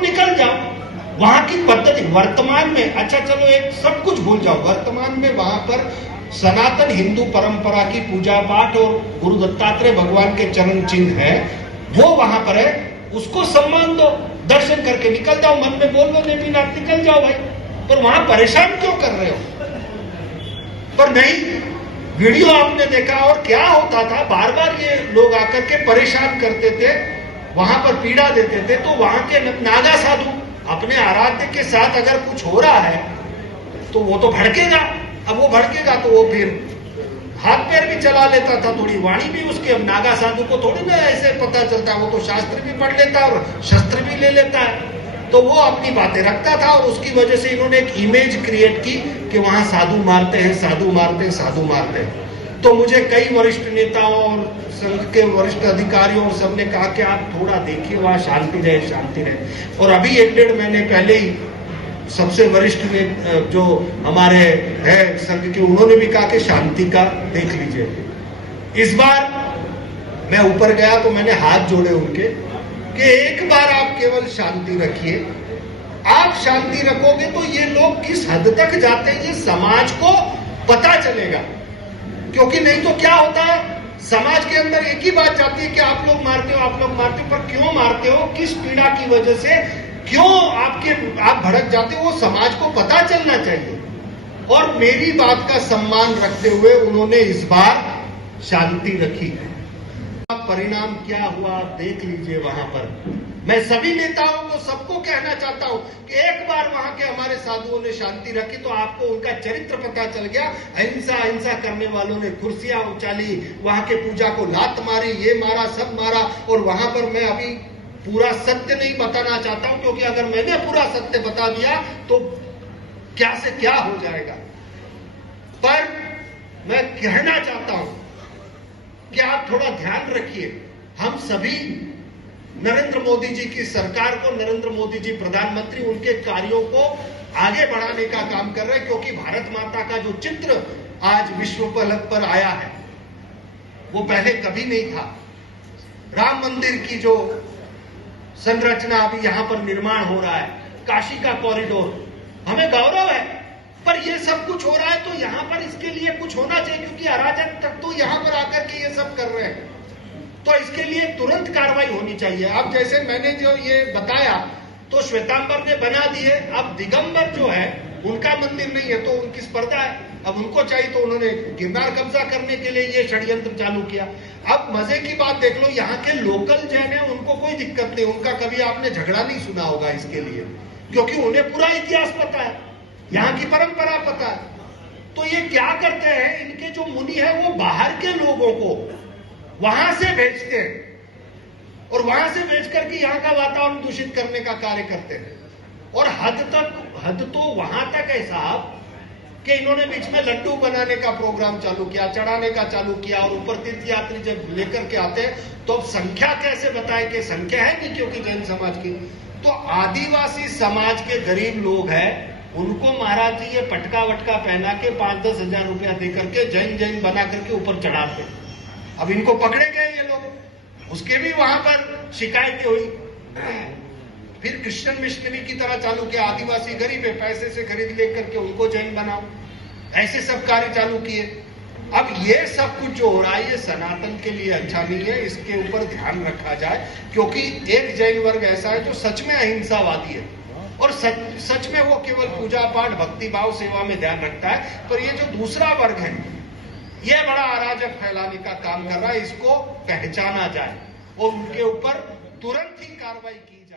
निकल जाओ। वहां की पद्धति वर्तमान में, अच्छा चलो एक सब कुछ भूल जाओ, वर्तमान में वहां पर सनातन हिंदू परंपरा की पूजा पाठ और गुरु दत्तात्रेय भगवान के चरण चिन्ह है, वो वहां पर है, उसको सम्मान दो, दर्शन करके निकल जाओ, मन में बोल लो नेमीनाथ, निकल जाओ भाई। पर वहां परेशान क्यों कर रहे हो? पर नहीं, वीडियो आपने देखा और क्या होता था, बार बार ये लोग आकर के परेशान करते थे, वहां पर पीड़ा देते थे। तो वहां के नागा साधु अपने आराध्य के साथ अगर कुछ हो रहा है तो वो तो भड़केगा। अब वो भड़केगा तो वो फिर हाथ पैर भी चला लेता था, थोड़ी वाणी भी उसके। अब नागा साधु को थोड़ी ना ऐसे पता चलता, वो तो शास्त्र भी पढ़ लेता है और शस्त्र भी ले लेता है। तो वो अपनी बातें रखता था और उसकी वजह से इन्होंने एक इमेज क्रिएट की कि वहां साधु मारते हैं, साधु मारते हैं, साधु मारते हैं। तो मुझे कई वरिष्ठ नेताओं और संघ के वरिष्ठ अधिकारियों और सबने कहा कि आप थोड़ा देखिए, वहां शांति रहे, शांति रहे। और अभी 1-1.5 महीने पहले ही सबसे वरिष्ठ जो हमारे है संघ के, उन्होंने भी कहा कि शांति का देख लीजिए। इस बार मैं ऊपर गया तो मैंने हाथ जोड़े उनके कि एक बार आप केवल शांति रखिए। आप शांति रखोगे तो ये लोग किस हद तक जाते हैं ये समाज को पता चलेगा। क्योंकि नहीं तो क्या होता है, समाज के अंदर एक ही बात जाती है कि आप लोग मारते हो, आप लोग मारते हो। पर क्यों मारते हो, किस पीड़ा की वजह से, क्यों आप भड़क जाते हो, वो समाज को पता चलना चाहिए। और मेरी बात का सम्मान रखते हुए उन्होंने इस बार शांति रखी। परिणाम क्या हुआ आप देख लीजिए। वहां पर मैं सभी नेताओं को, सबको कहना चाहता हूं कि एक बार वहां के हमारे साधुओं ने शांति रखी तो आपको उनका चरित्र पता चल गया। अहिंसा अहिंसा करने वालों ने कुर्सियां उछाली, वहां के पूजा को लात मारी, ये मारा, सब मारा। और वहां पर मैं अभी पूरा सत्य नहीं बताना चाहता हूं, क्योंकि अगर मैंने पूरा सत्य बता दिया तो क्या से क्या हो जाएगा। पर मैं कहना चाहता हूं कि आप थोड़ा ध्यान रखिए। हम सभी नरेंद्र मोदी जी की सरकार को, नरेंद्र मोदी जी प्रधानमंत्री, उनके कार्यों को आगे बढ़ाने का काम कर रहे हैं। क्योंकि भारत माता का जो चित्र आज विश्व पलक पर आया है वो पहले कभी नहीं था। राम मंदिर की जो संरचना अभी यहां पर निर्माण हो रहा है, काशी का कॉरिडोर, हमें गौरव है। पर ये सब कुछ हो रहा है तो यहां पर इसके लिए कुछ होना चाहिए, क्योंकि अराजक तक तो यहां पर आकर के ये सब कर रहे हैं। तो इसके लिए तुरंत कार्रवाई होनी चाहिए। अब जैसे मैंने जो ये बताया तो श्वेतांबर ने बना दिए, अब दिगंबर जो है उनका मंदिर नहीं है तो उनकी स्पर्धा है, अब उनको चाहिए तो उन्होंने गिरनार कब्जा करने के लिए ये षड्यंत्र चालू किया। अब मजे की बात देख लो, यहाँ के लोकल जैन है उनको कोई दिक्कत नहीं, उनका कभी आपने झगड़ा नहीं सुना होगा इसके लिए, क्योंकि उन्हें पूरा इतिहास पता है, यहाँ की परंपरा पता है। तो ये क्या करते हैं, इनके जो मुनि है वो बाहर के लोगों को वहां से भेजते हैं और वहां से भेज करके यहाँ का वातावरण दूषित करने का कार्य करते हैं। और हद तो वहां तक है साहब कि इन्होंने बीच में लड्डू बनाने का प्रोग्राम चालू किया, चढ़ाने का चालू किया। और ऊपर तीर्थ यात्री जब लेकर के आते हैं तो अब संख्या कैसे बताए कि संख्या है नहीं, क्योंकि जैन समाज की। तो आदिवासी समाज के गरीब लोग हैं, उनको महाराज जी ये पटका वटका पहना के 5-10 हजार रुपया देकर के जैन बना करके ऊपर चढ़ाते। अब इनको पकड़े गए ये लोग, उसके भी वहां पर शिकायतें हुई। फिर क्रिश्चियन मिशनरी की तरह चालू किया, आदिवासी गरीब है, पैसे से खरीद लेकर के उनको जैन बनाओ, ऐसे सब कार्य चालू किए। अब ये सब कुछ जो हो रहा है ये सनातन के लिए अच्छा नहीं है, इसके ऊपर ध्यान रखा जाए। क्योंकि एक जैन वर्ग ऐसा है जो सच में अहिंसावादी है और सच में वो केवल पूजा पाठ, भक्ति भाव, सेवा में ध्यान रखता है। पर ये जो दूसरा वर्ग है ये बड़ा अराजक फैलाने का काम कर रहा है, इसको पहचाना जाए और उनके ऊपर तुरंत ही कार्रवाई की जाए।